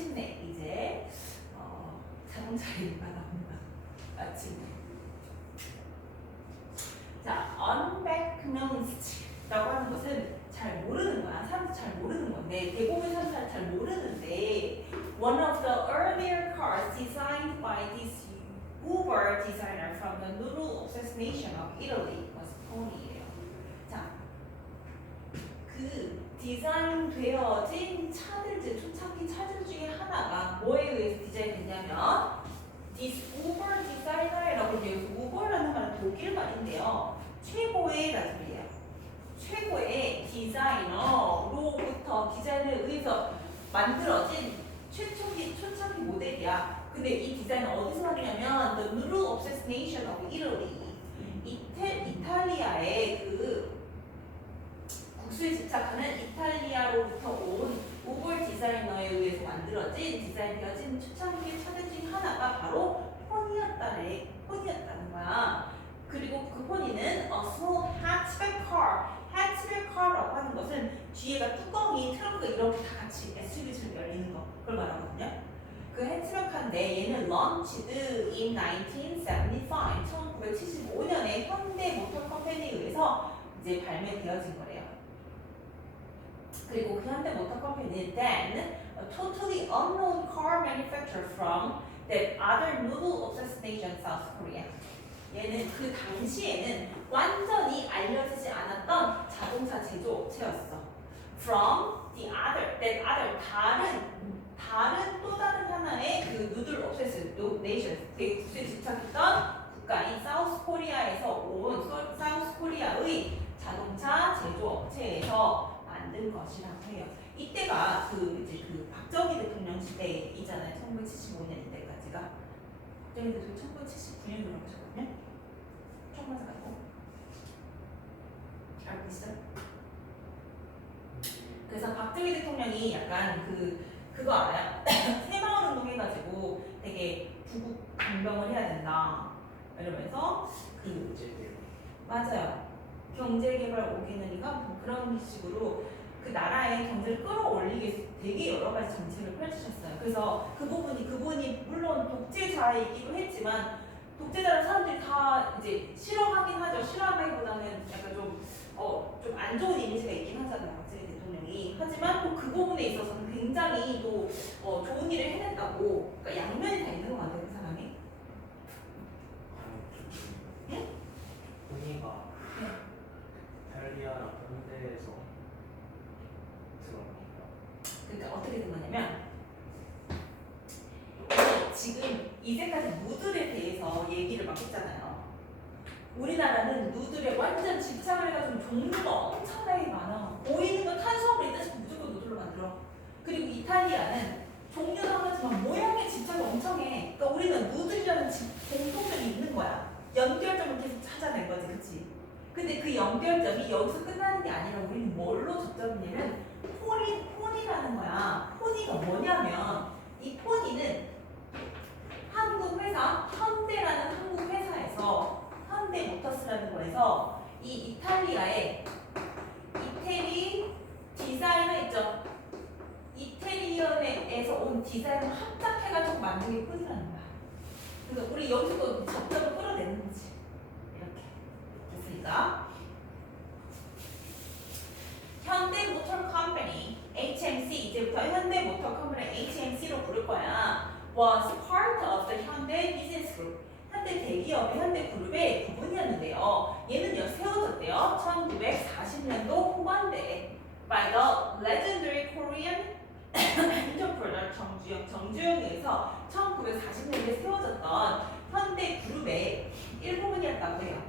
마침내 이제 자동차 얘기가 나옵니다. 마침내. 자, unbeknownst라고 하는 것은 잘 모르는 거야. 사람들 잘 모르는 건데 대부분 사람들 잘 모르는데 one of the earlier cars designed by this Uber designer from the noodle obsessed nation of Italy was pony예요. 자, 그 디자인되어진 차들, 초창기 차들 중에 하나가 뭐에 의해서 디자인됐냐면 this Uber designer이라고 여기서 Uber라는 말은 독일 말인데요. 최고의 라소리예요. 최고의 디자이너로부터 디자인에 의해서 만들어진 초창기 모델이야. 근데 이 디자인은 어디서 나냐면 The Noodle Obsessed Nation of Italy. 이탈리아의 그 국수에 집착하는 이탈리아로부터 온 우버 디자이너에 의해서 만들어진 디자인되어진 초창기의 차들 중 하나가 바로 폰이었다는 거야. 그리고 그 폰이는 a small hatchback car. hatchback car라고 하는 것은 뒤에가 뚜껑이 트렁크 이렇게 다 같이 SUV처럼 열리는 거 그걸 말하거든요. 그 hatchback인데 얘는 launched in 1975. 1975년에 현대 모터 컴퍼니에 의해서 이제 발매되어진 거래요. 그리고 그 현대 모터 컴퍼니는 then a totally unknown car manufacturer from that other noodle obsessed nation, South Korea. 얘는 그 당시에는 완전히 알려지지 않았던 자동차 제조업체였어. From the other, that other 다른 또 다른 하나의 그 누들 obsessed nation, 되게 국수에 집착했던 국가인 사우스 코리아에서 온 사우스 코리아의 자동차 제조업체에서 만든 것이라고 해요. 이때가 그 이제 그 박정희 대통령 시대이잖아요. 1975년 이때까지가. 박정희 대통령 1979년으로 하셨거든요. 처음 맞아가지고. 알고 있어요? 그래서 박정희 대통령이 약간 그거 알아요? 새마을 운동 해가지고 되게 부국 강병을 해야 된다. 이러면서 맞아요. 경제개발 5개년인가 뭐 그런 식으로 그 나라의 경제를 끌어올리기 위해서 되게 여러 가지 정책을 펼치셨어요. 그래서 그분이 물론 독재자이기도 했지만 독재자라는 사람들이 다 이제 싫어하긴 하죠. 싫어하기보다는 약간 좀 안 좋은 이미지가 있긴 하잖아요. 박정희 대통령이. 하지만 또 그 부분에 있어서는 굉장히 또 좋은 일을 해냈다고. 그러니까 양면이 다 있는 것 같아요. 그 사람이. 응? 본이가 이탈리아랑 현대에서 들어갑니다. 그러니까 어떻게 된 거냐면 지금 이제까지 누들에 대해서 얘기를 막 했잖아요. 우리나라는 누들에 완전 집착을 해가지고 종류가 엄청나게 많아. 보이는 거 탄수화물 있다 싶으면 무조건 누들로 만들어. 그리고 이탈리아는 종류는 하지만 모양에 집착을 엄청 해. 그러니까 우리는 누들이라는 공통점이 있는 거야. 연결점을 계속 찾아낸 거지, 그치? 근데 그 연결점이 여기서 끝나는 게 아니라 우리는 뭘로 접점이냐면 폰이라는 거야. 폰이가 뭐냐면 이 폰이는 한국 회사 현대라는 한국 회사에서 현대모터스라는 거에서 이 이탈리아의 이태리 디자이너 있죠? 이태리어에서 온 디자인을 합작해가지고 만든 게 폰이라는 거야. 그래서 우리 여기서도 접점을 끌어내는 거지. 이렇게 됐으니까 현대모터 컴퍼니 HMC 이제부터 현대모터 컴퍼니 HMC로 부를 거야. was part of the 현대 business group. 현대 대기업의 현대 그룹의 부분이었는데요. 얘는요 세워졌대요. 1940년도 후반대에 by the legendary Korean entrepreneur 정주영에 의해서 1940년대에 세워졌던 현대 그룹의 일부분이었다고 해요.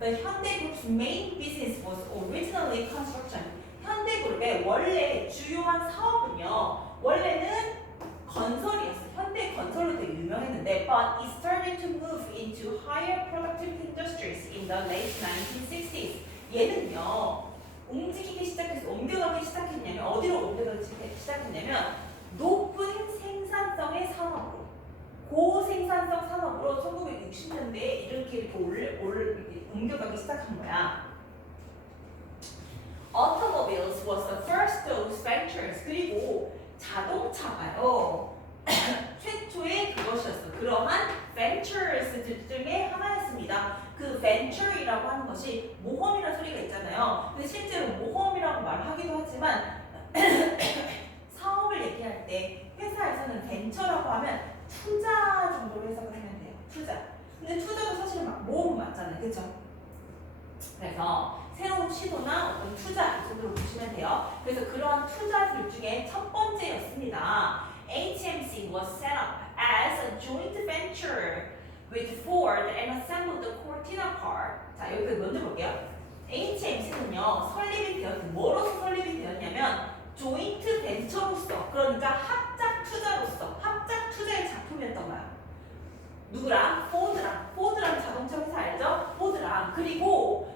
The 현대 Group's main business was originally construction. 현대 그룹의 원래 주요한 사업은요. 원래는 건설이었어. 현대 건설로 되게 유명했는데 but it started to move into higher productive industries in the late 1960s. 얘는요. 움직이기 시작해서 옮겨가기 시작했냐면 어디로 옮겨가기 시작했냐면 높은 생산성의 산업으로 고생산성 산업으로 1960년대에 이렇게 옮겨가기 시작한 거야. Automobiles was the first of those ventures. 그리고 자동차가요. 최초의 그것이었어. 그러한 ventures 중에 하나였습니다. 그 venture이라고 하는 것이 모험이라는 소리가 있잖아요. 근데 실제로 모험이라고 말하기도 하지만 사업을 얘기할 때 회사에서는 벤처라고 하면 투자 정도로 해석을 하면 돼요. 투자. 근데 투자도 사실은 막 모험 맞잖아요. 그렇죠? 그래서 새로운 시도나 어떤 투자 이 정도로 보시면 돼요. 그래서 그러한 투자들 중에 첫 번째였습니다. HMC was set up as a joint venture with Ford and assembled the Cortina car. 자, 여기서 먼저 볼게요. HMC는요, 설립이 되었, 뭐로서 설립이 되었냐면, 조인트 벤처로서, 그러니까 합작 투자로서, 합작 투자의 작품이었던 거야. 누구랑? 포드랑 자동차 회사 알죠? 포드랑. 그리고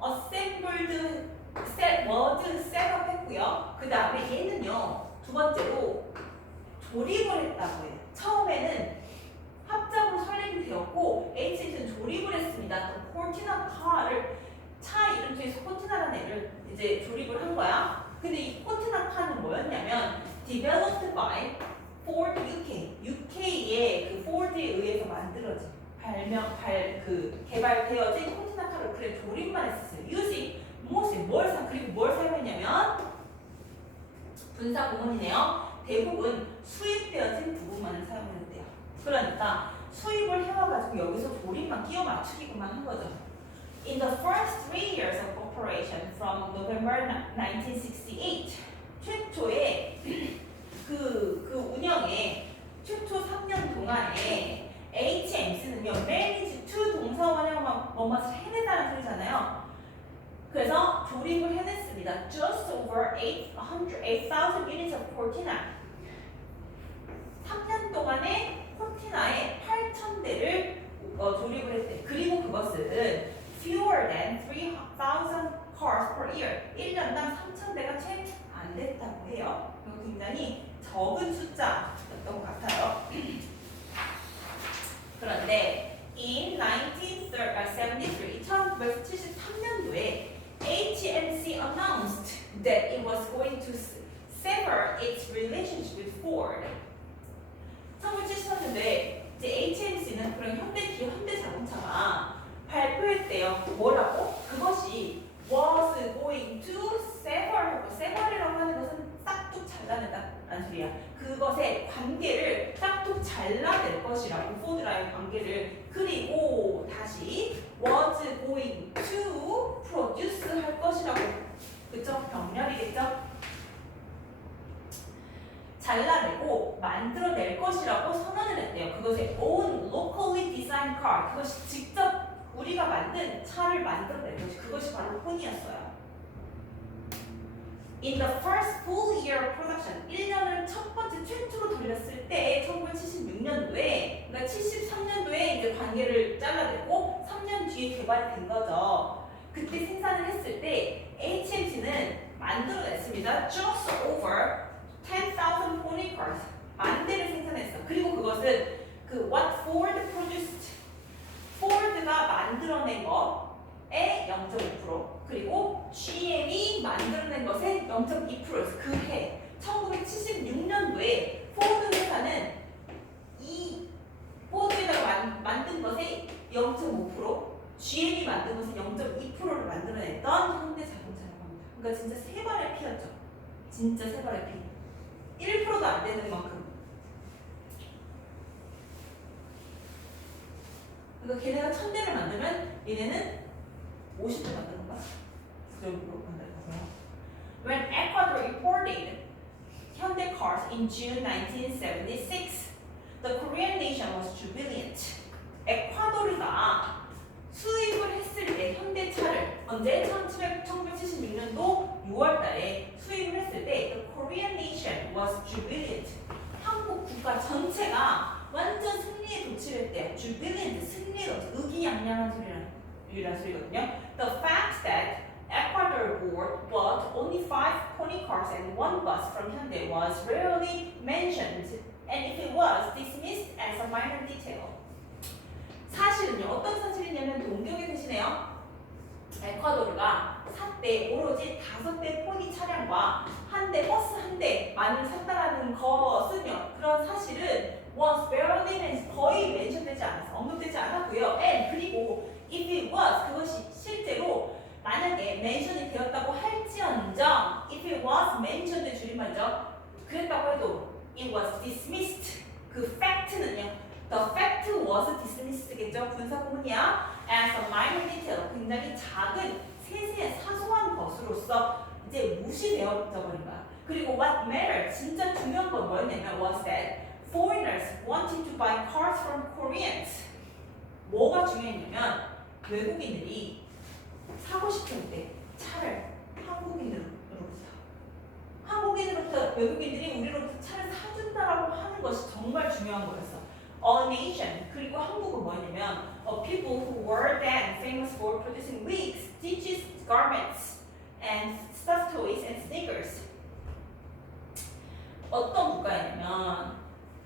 assembled, was set up 했고요. 그 다음에 얘는요, 두 번째로 조립을 했다고 해요. 처음에는 합작으로 설립이 되었고 HMC는 조립을 했습니다. 또 코티나 카를 차 이름 중에서 코티나라는 애를 이제 조립을 한 거야. 근데 이 코티나 카는 뭐였냐면 developed by Ford UK, UK의 그 포드에 의해서 만들어진 개발되어진 코티나 카를 그래 조립만 했었어요. using 그리고 뭘 사용했냐면 분사 구문이네요. 대부분 수입되어진 부분만을 사용했는데요. 그러니까 수입을 해와가지고 여기서 조립만 끼워 맞추기만 한 거죠. In the first 3 years of operation from November 1968, 최초의 그 운영의 최초 3년 동안에 HMC는요, manage to 동사 원형 뭐뭐를 해내다는 소리잖아요. 그래서 조립을 해냈습니다. Just over 8,000 units of Cortina. 3년 동안에 코티나에 8,000대를 조립을 했대. 그리고 그것은 fewer than 3,000 cars per year. 1년당 3,000대가 채 안 됐다고 해요. 이거 굉장히 적은 숫자였던 것 같아요. 그런데 in 1973년도에 HMC announced that it was going to sever its relationship with Ford. 1973년도에 이제 HMC는 그런 현대자동차가 발표했대요. 뭐라고? 그것이 was going to sever이라고 하는 것은 싹둑 잘라낸다라는 소리야. 그것의 관계를 싹둑 잘라낼 것이라고, 포드라의 관계를. 그리고 다시 was going to produce 할 것이라고. 그쵸? 병렬이겠죠? 잘라내고 만들어낼 것이라고 선언을 했대요. 그것의 own locally designed car, 그것이 직접 우리가 만든 차를 만들어낼 것이, 그것이 바로 폰이었어요. In the first full year of production, 1년을 첫 번째 최초로 돌렸을 때 1976년도에, 그러니까 73년도에 이제 관계를 잘라내고 3년 뒤에 개발이 된 거죠. 그때 생산을 했을 때 HMC는 만들어냈습니다. Just over 10,000 pony cars, 10,000대를 생산했어. 그리고 그것은 그 what Ford produced, 포드가 만들어낸 것의 0.5%, 그리고 GM이 만들어낸 것의 0.2%였어. 그 해 1976년도에 포드 회사는 이 포드에다가 만든 것의 0.5%, GM이 만든 것의 0.2%를 만들어냈던 현대자동차라고 합니다. 그러니까 진짜 세 발의 피였죠. 진짜 세 발의 피. 1%도 안 되는 만큼. 그러니까 걔네가 1,000대를 만들면 얘네는 50대 만드는 거야. 그 정도로 만들 거고요. When Ecuador imported Hyundai cars in June 1976, the Korean nation was jubilant. 에콰도르가 수입을 했을 때 현대차를 언제? 1976년도 6월달에 수입을 했을 때 the Korean nation was jubilant. 한국 국가 전체가 완전 승리에 도취했대요. jubilant, 승리에 도취, 의기양양한 소리란 소리거든요. The fact that Ecuador bought only 5 pony cars and 1 bus from Hyundai was rarely mentioned, and if it was, dismissed as a minor detail. 사실은요, 어떤 사실이냐면 동경에 계시네요. 에콰도르가 샀대 오로지 5대 포니 차량과 1대 버스 1대만을 샀다라는 것은요, 되겠죠? 분사구문이야. As a minor detail, 굉장히 작은 세세한 사소한 것으로서 이제 무시되어져 버린 거야. 그리고 what mattered, 진짜 중요한 건 뭐였냐면 was that foreigners wanted to buy cars from Koreans. 뭐가 중요했냐면 외국인들이 사고 싶을 때 차를 한국인으로부터 외국인들이 우리로부터 차를 사준다라고 하는 것이 정말 중요한 거였어. A nation, 그리고 한국은 뭐냐면 a people who were then famous for producing wigs, stitches, garments, and stuffed toys and sneakers. 어떤 국가였냐면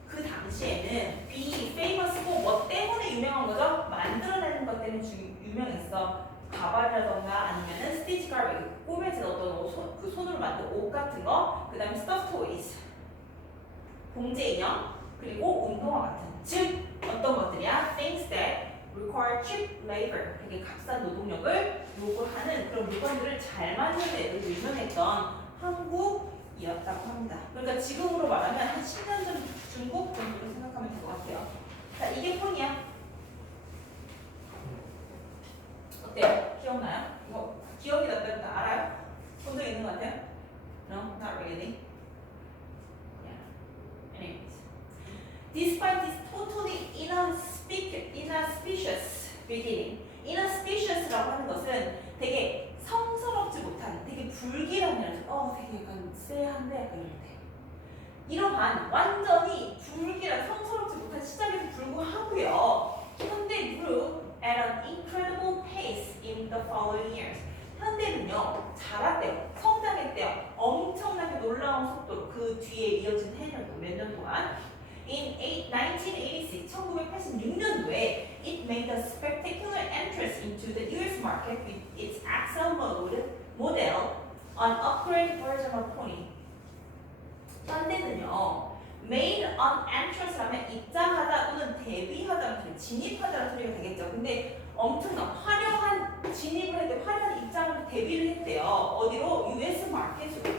그 당시에는 be famous for 뭐 때문에 유명한 거죠? 만들어내는 것 때문에 유명했어. 가발이라던가 아니면은 스티치 가발, 꼬매진 어떤 옷, 그 손으로 만든 옷 같은 거, 그 다음에 stuffed toys, 봉제 인형, 그리고 운동화 같은, 즉 어떤 것들이야? Things that require cheap labor, 되게 값싼 노동력을 요구하는 그런 물건들을 잘 만드는 데 유명했던 한국이었다고 합니다. 그러니까 지금으로 말하면 한 10년 전 중국 정도로 생각하면 될 것 같아요. 자, 이게 폰이야. 어때요? 기억나요? 이거 기억이 났다는 거 알아요? 본 적 있는 것 같아요? No, not really. Yeah. Anyways, despite this totally inauspicious beginning, inauspicious라고 하는 것은 되게 성스럽지 못한, 되게 불길한, 되게 약간 쎄한데 약간 이럴 때. 이러한 완전히 불길한, 성스럽지 못한 시작에도 불구하고요. 현대 grew at an incredible pace in the following years. 현대는요, 자랐대요. 성장했대요. 엄청나게 놀라운 속도로 그 뒤에 이어진 해년도 몇 년 동안. In 1986, 1986년도에 it made a spectacular entrance into the US market with its Axle model, an upgraded version of Pony. 현대는요, made an entrance 하면 입장하다 또는 데뷔하다는 소리, 진입하다는 소리가 되겠죠. 근데 엄청난 화려한 진입을 했대요. 화려한 입장을 데뷔를 했대요. 어디로? US 마켓으로.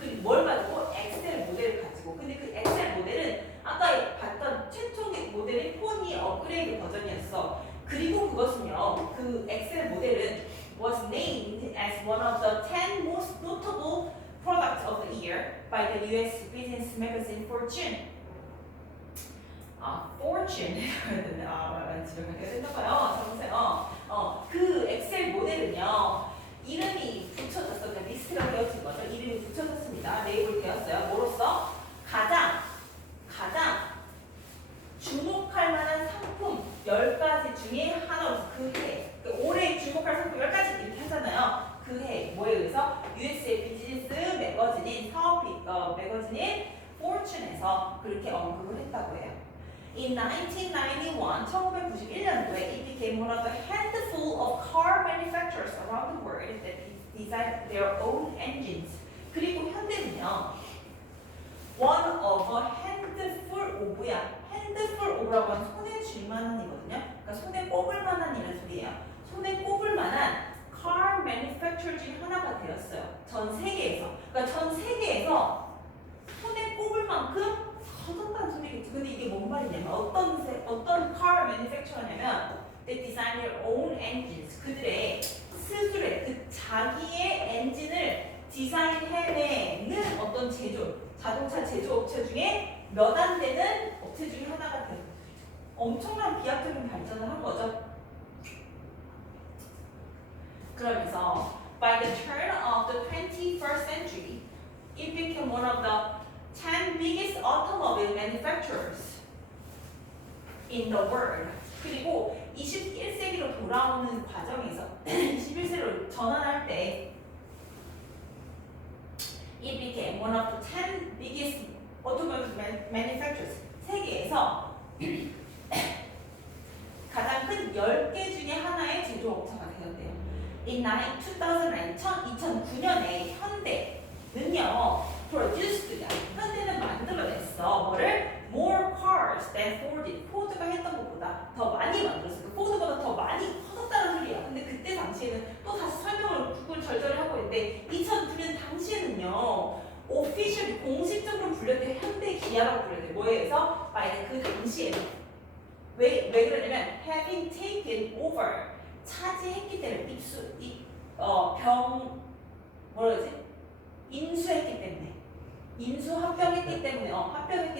그 뭘 가지고? 엑셀 모델을 가지고. 근데 그 엑셀 모델은 아까 봤던 최초의 모델인 폰이 업그레이드 버전이었어. 그리고 그것은요, 그 엑셀 모델은 was named as one of the 10 most notable products of the year by the US business magazine Fortune. Fortune. 집에 가게 됐나봐요. 자, 보세요. 그 엑셀 모델은요, 이름이 붙여졌어. 그러니까 리스트가 되어진 거죠. 이름이 붙여졌습니다. 레이블 되었어요. 뭐로써? 가장 주목할 만한 상품 10가지 중에 하나로서 그 해. 그러니까 올해 주목할 상품 10가지 이렇게 하잖아요. 그 해. 뭐에 의해서? US의 비즈니스 매거진인 매거진인 Fortune에서 그렇게 언급을 했다고 해요. In 1991, 1991년도에 it became one of the handful of car manufacturers around the world that designed their own engines. 그리고 현대는요, one of a handful of야. handful of라고 하면 손에 쥘 만한이거든요. 그러니까 손에 꼽을 만한이라는 소리예요. 손에 꼽을 만한 car manufacturer 중에 하나가 되었어요. 전 세계에서. 그러니까 전 세계에서 손에 꼽을 만큼 커졌다는 소리겠지. 근데 이게 뭔 말이냐면 어떤 car manufacturer냐면 they design their own engines. 그들의 스스로의 그 자기의 엔진을 디자인해내는 어떤 자동차 제조업체 중에 몇 안 되는 업체 중에 하나가 돼요. 엄청난 비약적인 발전을 한 거죠. 그러면서 by the turn of the 21st century, it became one of the 10 biggest automobile manufacturers in the world. 그리고 21세기로 돌아오는 과정에서 21세기로 전환할 때 it became one of the 10 biggest automobile manufacturers. 세계에서 가장 큰 10개 중에 하나의 제조업체가 되었대요. In 2009년에 현대는요, produced, 현대는 만들어냈어. 뭐를? More cars than Ford. 포드가 했던 것보다 더 많이 만들었어. 그 포드보다 더 많이 커졌다는 소리야. 근데 그때 당시에는 또 다시 설명을 구글절절히 하고 있는데 2009년 당시에는요, officially 공식적으로 불렸대. 현대 기아라고 불렸대. 뭐에 의해서? 그 당시에는 왜 그러냐면 having having taken over 차지했기 때문에 뭐라 그러지? 인수했기 때문에 합병했기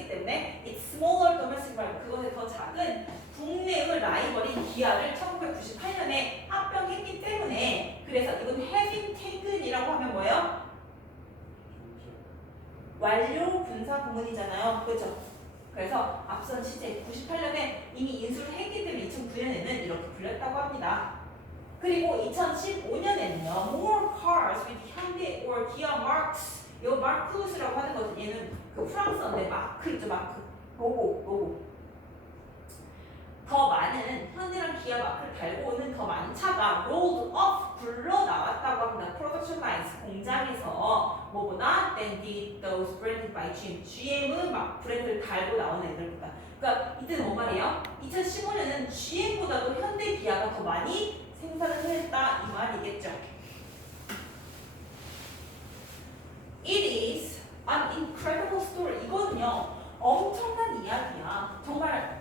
때문에 it's smaller domestic rival 그것에 더 작은 국내의 라이벌인 기아를 1998년에 합병했기 때문에 그래서 이건 having taken이라고 하면 뭐예요? 완료 분사 구문이잖아요. 그렇죠? 그래서 앞선 시제 98년에 이미 인수를 했기 때문에 2009년에는 이렇게 불렸다고 합니다. 그리고 2015년에는요. More cars with Hyundai or Kia marks. 요 마크스라고 하는 것은 얘는 그 프랑스어인데 마크 있죠. 마크. 로고. 더 많은 현대랑 기아 마크를 달고 오는 더 많은 차가 rolled off 굴러 나왔다고 합니다. Production lines 공장에서 뭐보다 than did those branded by GM. GM은 막 브랜드를 달고 나오는 애들보다. 그러니까 이때는 뭔 말이에요? 2015년은 GM보다도 현대 기아가 더 많이 생산을 했다 이 말이겠죠. It is an incredible story. 이거는요 엄청난 이야기야. 정말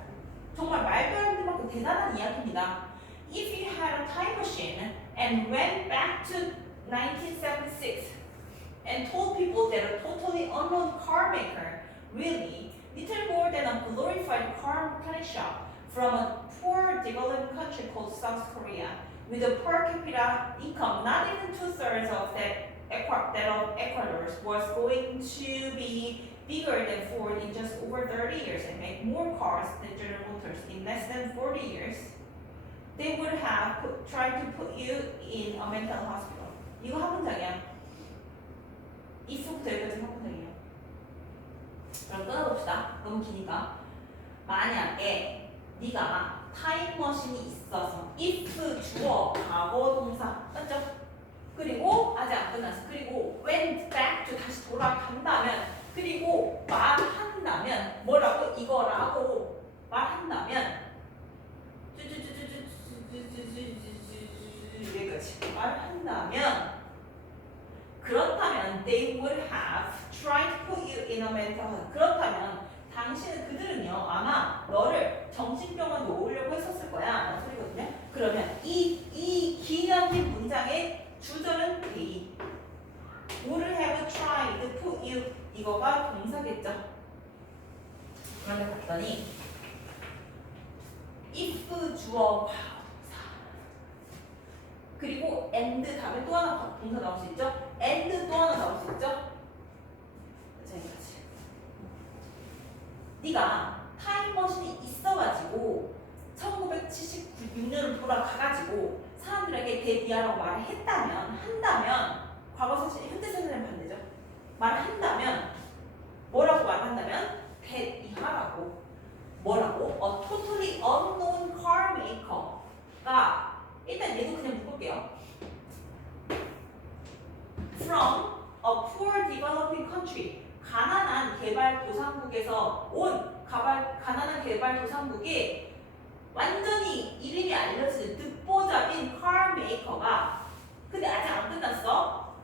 말도 안 되는 만큼 대단한 이야기입니다. If you had a time machine and went back to 1976 and told people that a totally unknown car maker, really little more than a glorified car mechanic shop from a poor developing country called South Korea, with a per capita income not even 2/3 of that of Ecuador's, was going to be bigger than Ford in just over 30 years and make more cars than General Motors in less than 40 years, they would have tried to put you in a mental hospital. 이거 한 문장이야. 이수부터 여기까지 한 문장이에요. 그럼 끊어봅시다. 너무 기니까. 만약에 네가 타임머신이 있어서 if 주어 과거 동사 맞죠? 그리고 아직 안 끝났어. 그리고 went back to 다시 돌아간다면 그리고 말한다면 뭐라고 이거라고 말한다면 여기까지 말한다면 그렇다면 they would have tried to put you in a mental hospital. 그렇다면 그들은요 아마 너를 정신병원에 놓으려고 했었을 거야 라는 소리거든요. 그러면 이 기나긴 문장의 주절은 they would have tried to put you 이거가 동사겠죠. 그런데 봤더니 if 주어 과동사 그리고 and 다음에 또 하나 동사 나올 수 있죠. and 또 하나 나올 수 있죠. 자 여기까지. 네가 타임머신이 있어가지고 1976년으로 돌아가가지고 사람들에게 데뷔하라고 말을 한다면 과거 사실 현재 사실은 반대죠. 말을 한다면 뭐라고 말한다면 데뷔하라고 뭐라고? A totally unknown car maker가 일단 얘도 그냥 묶을게요. From a poor developing country 가난한 개발도상국에서 온 가난한 개발도상국에 완전히 이름이 알려진 듣보잡인 카메이커가 근데 아직 안 끝났어.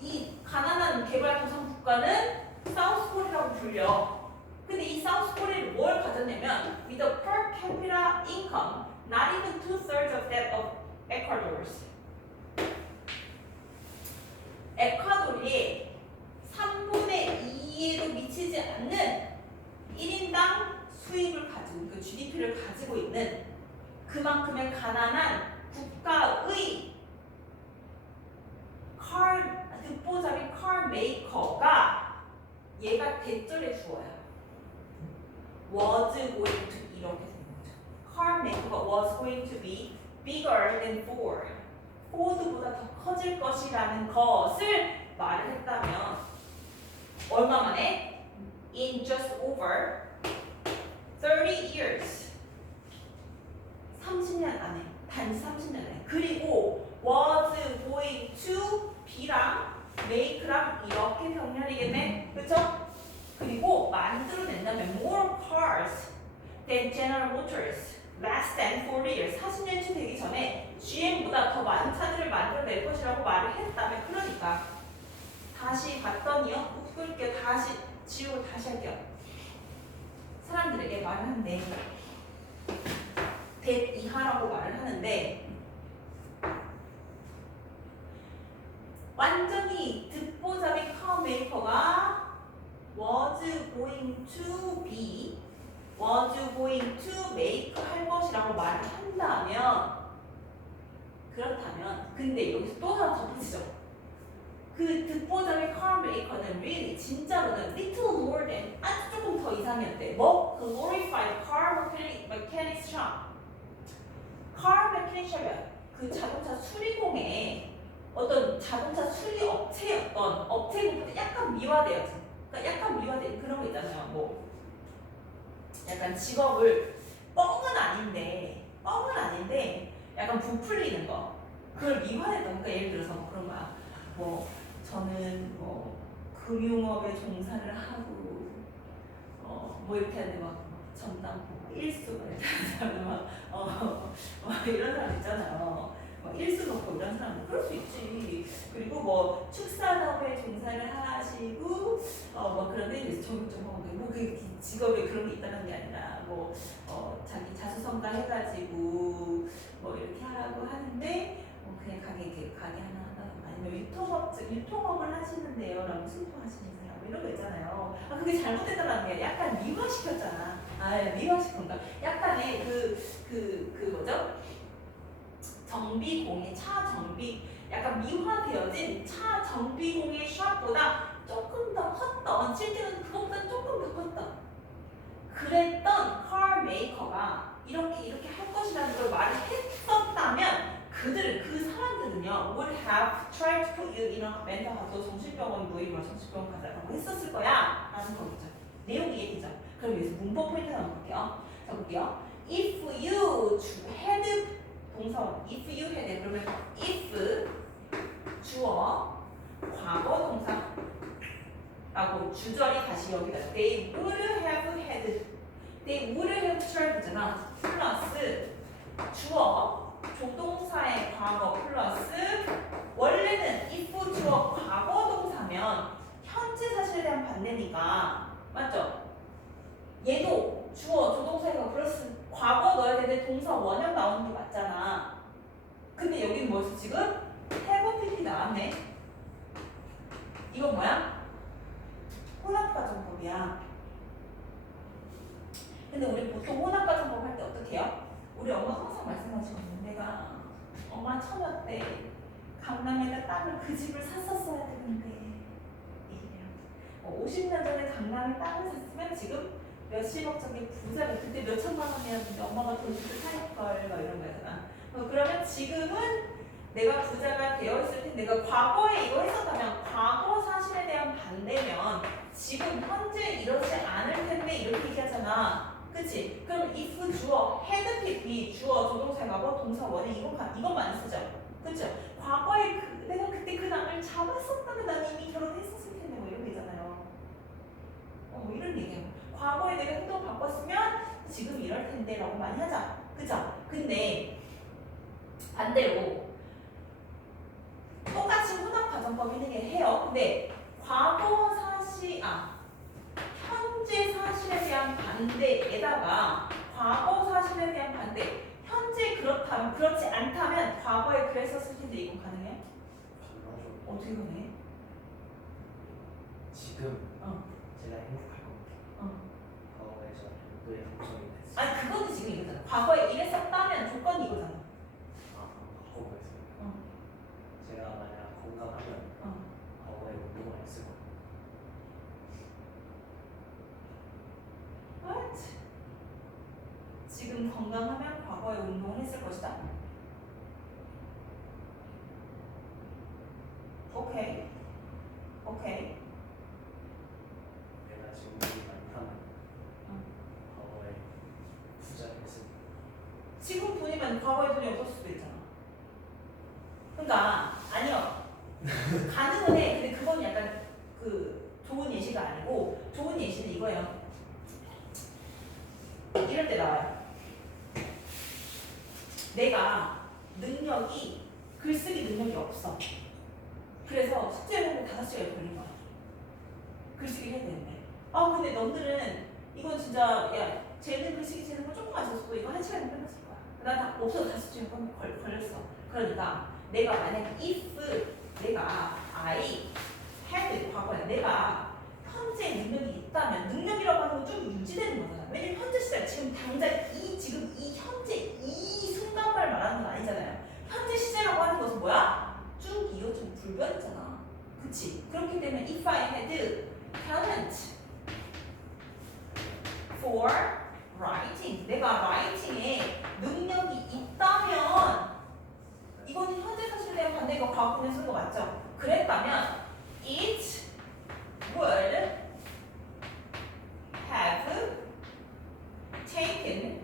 이 가난한 개발도상국가는 사우스코리아라고 불려. 근데 이 사우스코리아는 뭘 가졌냐면 with a per capita income not even 2/3 of that of Ecuador's. 에콰도르의 3분의 2에도 미치지 않는 1인당 수입을 가지고 그 GDP를 가지고 있는 그만큼의 가난한 국가의 듣보잡인 car maker가 얘가 대절해 주어요. was going to 이렇게 되는 거죠. car maker가 was going to be bigger than Ford. 포드보다 더 커질 것이라는 것을 말을 했다면 얼마 만에? In just over 30 years 30년 안에 단지 30년 안에 그리고 was going to be랑 make랑 이렇게 병렬이겠네 그쵸? 그리고 만들어낸다면 more cars than General Motors less than 40 years 40년쯤 되기 전에 GM보다 더 많은 차들을 만들어낼 것이라고 말을 했다면 그러니까 다시 봤더니요 웃을게요 다시 지우고 다시 할게요 사람들에게 말을 한대 100 이하라고 말을 하는데 완전히 듣보잡이 car maker가 was going to be, was going to make 할 것이라고 말을 한다면 그렇다면 근데 여기서 또 하나 덧붙이죠. 그 듣보잡이 car maker는 really 진짜로는 little more than 아주 조금 더 이상이었대. 뭐? glorified car mechanics shop. car mechanic shop이야. 그 자동차 수리공의 어떤 자동차 수리 업체였던 업체보다 약간 미화되었지. 그러니까 약간 미화된 그런 거 있잖아요. 뭐 약간 직업을 뻥은 아닌데 약간 부풀리는 거. 그걸 미화했던 그러니까 예를 들어서 뭐 그런 거야. 뭐 저는 뭐 금융업에 종사를 하고 뭐 이렇게 하는데 막 전담 일수 이렇게 하는 사람 막 이런 사람 있잖아요. 막 일수 놓고 이런 사람 그럴 수 있지. 그리고 뭐 축산업에 종사를 하시고 뭐 그런데 이제 뭐그 직업에 그런 게 있다는 게 아니라 뭐 자기 자수성가 해가지고 뭐 이렇게 하라고 하는데 그냥 가게 하나 하다 아니면 유통업을 하시는데요라고 승통하시는 사람 이런 거 있잖아요. 그게 잘못됐다는 게 약간 미화시켰잖아. 미화시킨 건가? 약간의 그 뭐죠? 정비공의 차 정비 약간 미화되어진 차 정비공의 샵보다 조금 더 컸던 실제로는 그것보다 조금 더 컸던 그랬던 car maker가 이렇게 할 것이라는 걸 말을 했었다면 그 사람들은요 would have tried to put you in a mental hospital 정신병원 누이면 정신병원 가자고 했었을 거야 라는 거겠죠. 내용이 이해되죠? 그럼 여기서 문법 포인트 한번 볼게요. 자 볼게요. If you had 동사원 if you had 그러면 if 주어 과거 동사라고 주절이 다시 여기다 they would have tried잖아. 플러스 주어 조동사의 과거 플러스 원래는 if 주어 과거 동사면 현재 사실에 대한 반대니까 맞죠? 얘도 주어 조동사가 플러스 과거 넣어야 되는데 동사 원형 나오는 게 맞잖아. 근데 여기는 뭐였어 지금? have pp 나왔네. 이건 뭐야? 혼합가정법이야. 근데 우리 보통 혼합가정법 할 때 어떻게 해요? 우리 엄마 항상 말씀하시거든요. 내가 엄마 처녀 때 강남에다 땅을 그 집을 샀었어야 되는데 50년 전에 강남에 땅을 샀으면 지금 몇십억 정도 부자가 그때 몇 천만 원이었는데 엄마가 돈 주고 살걸 막 이런 거잖아. 그러면 지금은 내가 부자가 되어 있을 텐데 내가 과거에 이거 했었다면 과거 사실에 대한 반대면 지금 현재 이렇지 않을 텐데 이렇게 얘기하잖아. 그치? 그럼 if 주어 had pp 주어 조동사 과거 동사 원형 이것만 쓰죠. 그쵸? 과거에 내가 그때 그 남을 잡았었다면 난 이미 결혼했었을 텐데 뭐 이런 거 있잖아요. 뭐 이런 얘기예요. 과거에 내가 행동 바꿨으면 지금 이럴 텐데 라고 많이 하자. 그죠? 근데 반대로 똑같이 혼합가정법 있는 게 해요. 근데 과거 사실 현재 사실에 대한 반대에다가 과거 사실에 대한 반대 현재 그렇다면 그렇지 않다면 과거에 그랬었을 텐데 이건 가능해요? 가능하죠. 어떻게 가능해? 지금 제가 행복할 겁니다. 과거에 저 별도의 감정이 됐어요. 아니 그거는 지금 이거잖아. 과거에 이랬었다면 조건이 이거잖아. 과거에서 제가 만약 건강하면 과거에 운동을 했을 겁니다. What? 지금 건강하면 과거에 운동을 했을 것이다. 오케이. 내가 지금 돈이 많다면 과거에 투자를 했습니다. 지금 돈이면 과거에 돈이 없을 수도 있잖아. 그러니까 아니요. 가능은 해. 근데 그건 약간 그 좋은 예시가 아니고 좋은 예시는 이거예요. 이럴 때 나와요. 내가 글쓰기 능력이 없어. 그래서 숙제를 하는데 5시간이 걸린 거야. 글쓰기 해야 되는데. 근데 너희들은 이건 진짜 야 쟤는 글쓰기 재능을 조금 안 썼어도 이거 1시간에 끝났을 거야. 난 없어서 다시 지금 걸렸어. 그러니까 내가 만약에 if 내가 I had 과거에 내가 현재 능력이 있다면 능력이라고 하는 건 좀 유지되는 거잖아. 왜냐면 현재 시절 지금 당장 지금 이 현재 이 순간만 말하는 건 아니잖아요. 현재 시제라고 하는 것은 뭐야? 쭉 이어지고 불변이잖아. 그치? 그렇기 때문에 if I had talent for writing 내가 writing에 능력이 있다면 이거는 현재 사실에 대한 반대가 과거분에 쓴 거 맞죠? 그랬다면 it would have taken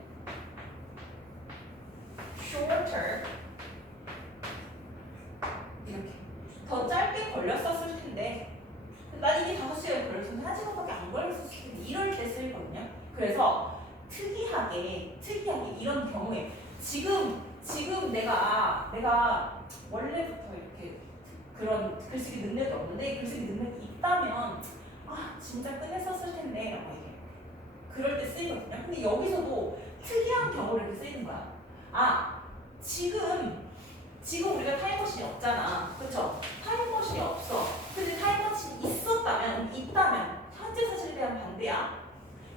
shorter 이렇게 더 짧게 걸렸었을 텐데 난 이게 5시간에 걸렸으면 1시간밖에 안 걸렸었을 텐데 이럴 때 쓰이거든요. 그래서 특이하게 이런 경우에 지금 내가 원래부터 이렇게 그런 글쓰기 능력이 없는데 글쓰기 능력이 있다면 진짜 끝냈었을 텐데 라고 얘기해. 그럴 때 쓰이거든요. 근데 여기서도 특이한 경우를 이렇게 쓰이는 거야. 지금 우리가 타임머신이 없잖아. 그쵸? 타임머신이 없어. 근데 타임머신이 있다면 현재 사실에 대한 반대야.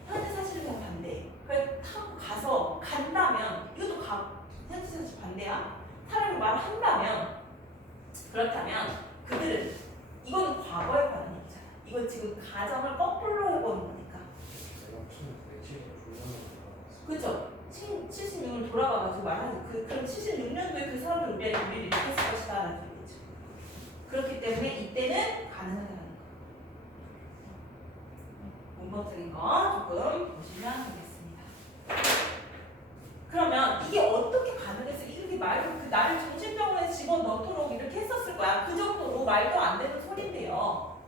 현재 사실에 대한 반대. 그래 타고 간다면 이것도 현재 사실 반대야. 사람이 말을 한다면 그렇다면 그들은 이거는 과거에 관한 얘기잖아. 이건 지금 가정을 거꾸로 해보는 거니까. 내가 1970년 그죠? 76을 돌아가가지고 말하는 그럼 76년도에 그 사람들 우리를 이렇게 했을 것이다 라는 얘기죠. 그렇기 때문에 이때는 가능하다는 거. 문법적인 거 조금 보시면 되겠습니다. 그러면 이게 어떻게 가능했어? 이렇게 말도 나를 정신병원에 집어넣도록 이렇게 했었을 거야. 그 정도로 말도 안 되는 소리인데요.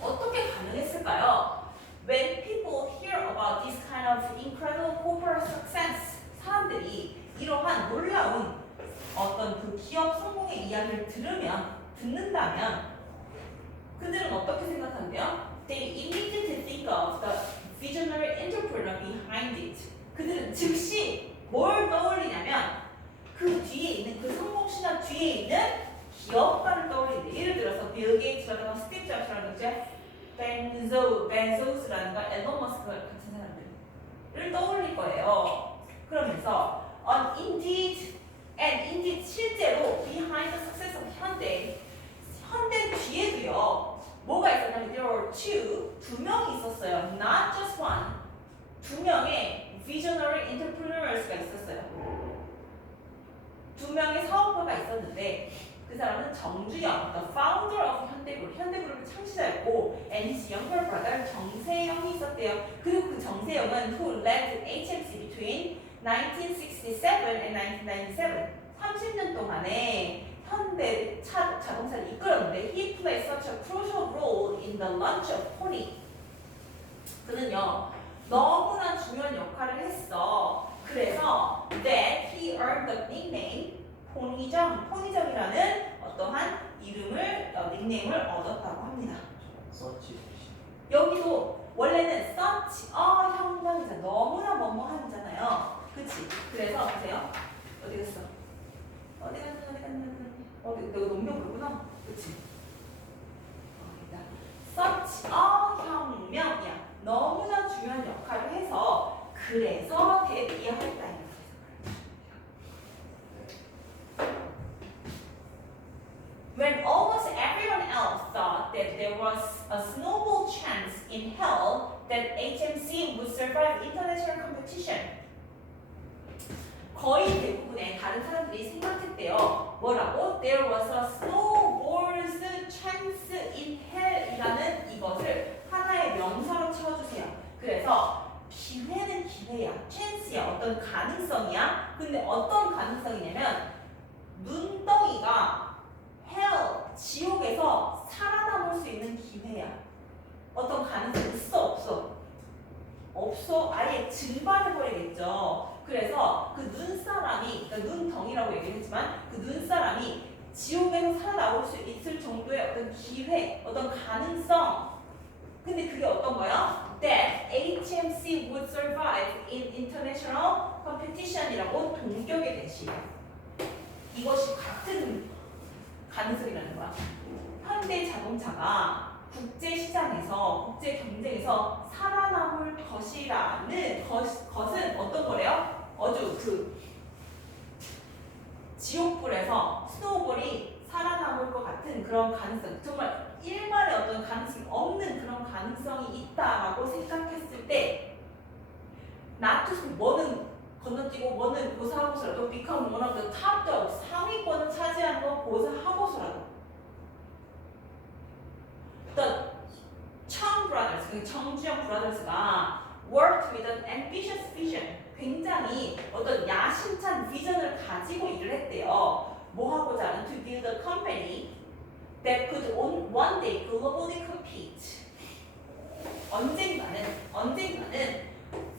어떻게 가능했을까요? When people hear about this kind of incredible corporate success, 사람들이 이러한 놀라운 어떤 그 기업 성공의 이야기를 듣는다면 그들은 어떻게 생각한대요? They immediately think of the visionary entrepreneur behind it. 그들은 즉시 뭘 떠올리냐면 그 뒤에 있는 그 성공 신화 뒤에 있는 기업가를 떠올리는데 예를 들어서 빌 게이츠라든가 스티브 잡스라든가 벤조스라든가 앨런 머스크 같은 사람들을 떠올릴 거예요. 그러면서 indeed 실제로 behind the success of 현대 뒤에도요 뭐가 있었냐면 there were 두 명이 있었어요. Not just one. 2명의 visionary entrepreneurs가 있었어요. 2명의 사업가가 있었는데 그 사람은 정주영, the founder of 현대그룹의 창시자였고 and his younger brother 정세영이 있었대요. 그리고 그 정세영은 who led HMC between 1967 and 1997 30년 동안에 현대 자동차를 이끌었는데 he played such a crucial role in the launch of Pony. 그는요 너무나 중요한 역할을 했어. 그래서 that he earned the nickname 포니정이라는 어떠한 닉네임을 얻었다고 합니다. 서치 여기도 원래는 such 형용이잖아. 너무나 뭐뭐하잖아요. 그치? 그래서 보세요. 어디 갔어? 내가 농경 그러구나. 그치? such 혁명이야. 너무나 중요한 역할을 해서 그래서 데뷔했다. When almost everyone else thought that there was a snowball chance in hell that HMC would survive international competition. 거의 대부분의 다른 사람들이 생각했대요. 뭐라고? There was a snowball's chance in hell이라는 이것을 하나의 명사로 채워주세요. 그래서 기회는 기회야. chance야. 어떤 가능성이야. 근데 어떤 가능성이냐면 눈덩이가 hell, 지옥에서 살아남을 수 있는 기회야. 어떤 가능성 있어? 없어? 없어. 아예 증발해버리겠죠. 그래서 그 눈사람이, 그러니까 눈덩이라고 얘기했지만 그 눈사람이 지옥에서 살아나올 수 있을 정도의 어떤 기회, 어떤 가능성. 근데 그게 어떤 거야? That HMC would survive in international competition이라고 동격의 대시예요. 이것이 같은 가능성이라는 거야. 현대자동차가 국제 시장에서 국제 경쟁에서 살아남을 것이라는 것은 어떤 거래요? 아주 그 지옥불에서 스노우볼이 살아남을 것 같은 그런 가능성, 정말 일말의 어떤 가능성이 없는 그런 가능성이 있다라고 생각했을 때 나투스 뭐는 건너뛰고 뭐는 고사하고서라도 become one of the top dogs, 상위권을 차지하는 건 고사하고서라도 The Chung Brothers, 그 정주영 브라더스가 worked with an ambitious vision, 굉장히 어떤 야심찬 비전을 가지고 일을 했대요. 뭐 하고자 하는 to build a company that could one day globally compete. 언젠가는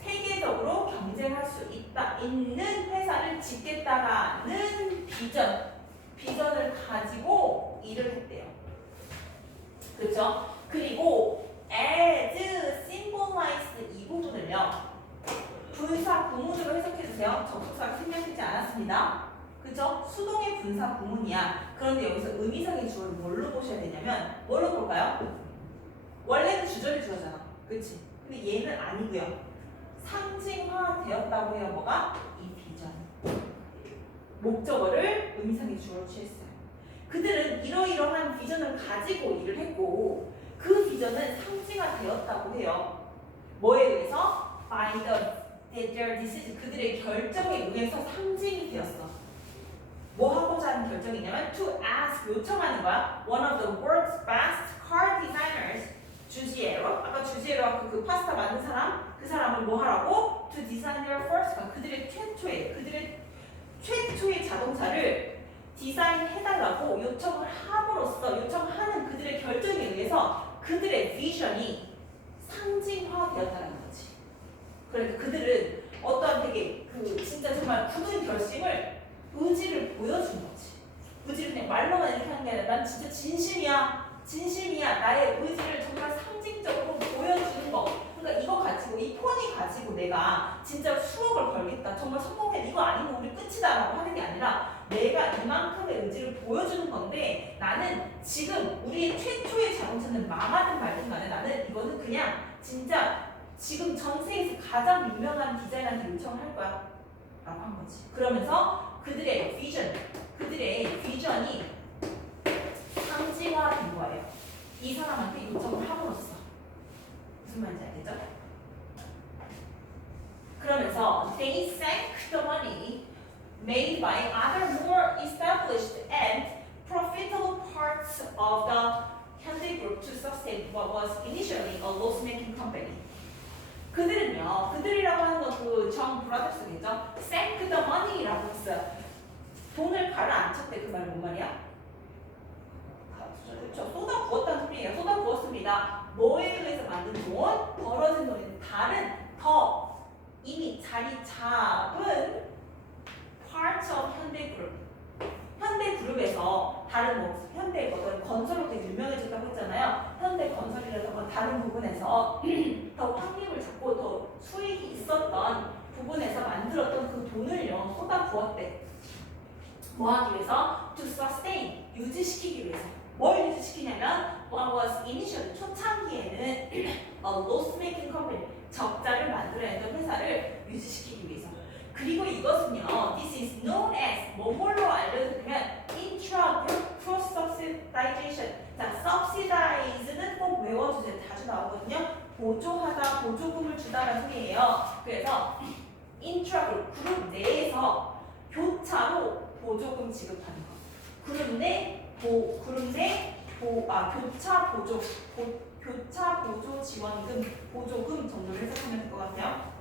세계적으로 경쟁할 수 있는 회사를 짓겠다라는 비전을 가지고 일을 했대요. 그렇죠? 그리고 as symbolized 이 부분을요. 분사 구문으로 해석해 주세요. 접속사가 생략되지 않았습니다. 그죠? 수동의 분사 구문이야. 그런데 여기서 의미상의 주어를 뭘로 보셔야 되냐면 뭘로 볼까요? 원래는 주절이 주어잖아. 그치? 근데 얘는 아니고요. 상징화되었다고 해요. 뭐가? 이 비전. 목적어를 의미상의 주어로 취했어요. 그들은 이러이러한 비전을 가지고 일을 했고 그 비전은 상징화되었다고 해요. 뭐에 의해서? By their decision. 그들의 결정에 의해서 상징이 되었어. 뭐 하고자 하는 결정이냐면 to ask, 요청하는 거야. One of the world's best car designers, 주지에로, 아까 주지에로 그 파스타 만든 사람, 그 사람을 뭐 하라고? To design their first car, 그들의 최초의 자동차를 디자인해달라고 요청을 함으로써 요청하는 그들의 결정에 의해서 그들의 비전이 상징화되었다는 거지. 그러니까 그들은 어떠한 되게 진짜 정말 굳은 결심을 의지를 보여준 거지. 의지를 그냥 말로만 이렇게 하는 게 아니라 난 진짜 진심이야. 나의 의지를 정말 상징적으로 보여주는 거. 그러니까 이거 가지고 이 폰이 가지고 내가 진짜 수억을 벌겠다. 정말 성공해. 이거 아니면 우리 끝이다라고 하는 게 아니라 내가 이만큼의 의지를 보여주는 건데 나는 지금 우리의 최초의 자동차는 망하든 말든 간에 나는 이거는 그냥 진짜 지금 전 세계에서 가장 유명한 디자이너한테 요청을 할 거야 라고 한 거지. 그러면서 그들의 비전이 상징화된 거예요. 이 사람한테 요청을 함으로써. 무슨 말인지 알겠죠? 그러면서 they sank the money made by other more established and profitable parts of the Hyundai Group to sustain what was initially a loss-making company. 그들이라고 하는 건 그 정 브라더스겠죠? sank the money라고 했어요. 돈을 가라앉혔대. 그 말은 뭔 말이야? 그렇죠. 쏟아 부었다는 소리예요. 쏟아 부었습니다. 뭐에 의해서 만든 돈? 벌어진 돈이 다른 더 이미 자리 잡은 parts of 현대그룹. 현대그룹에서 다른 현대 어떤 건설로 되게 유명해졌다고 했잖아요. 현대건설이라던가 다른 부분에서 더 확립을 잡고 더 수익이 있었던 부분에서 만들었던 그 돈을요 쏟아 부었대. 뭐 하기 위해서? To sustain, 유지시키기 위해서. 뭘 유지시키냐면 what was initially, 초창기에는 a loss-making company, 적자를 만들어내던 회사를 유지시키기 위해서. 그리고 이것은요, this is known as 뭐뭘로 알려드리면 intra-group cross-subsidization. 자, subsidize는 꼭 외워주세요. 자주 나오거든요. 보조하다, 보조금을 주다라는 소리예요. 그래서 intra-group, 그룹 내에서 교차로 보조금 지급하는 거. 그룹 내 교차 보조 지원금, 보조금 정도를 해석하면 될 것 같아요.